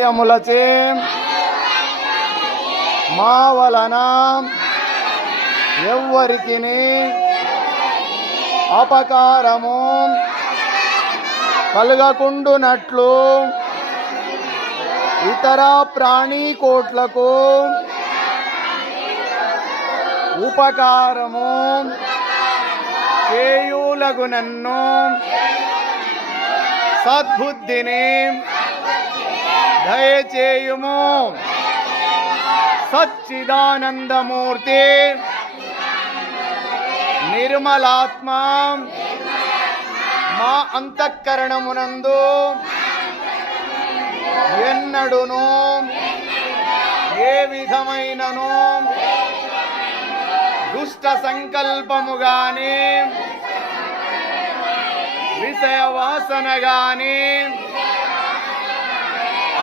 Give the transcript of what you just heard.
యములచే మా వలన ఎవ్వరికిని అపకారము కలుగకుండునట్లు ఇతర ప్రాణికోట్లకు ఉపకారము చేయులగునన్ను సద్బుద్ధిని దయచేయుము. సచ్చిదానందమూర్తి నిర్మలాత్మ మా అంతఃకరణమునందు ఎన్నడును ఏ విధమైనను దుష్ట సంకల్పము గాని విషయ వాసన గాని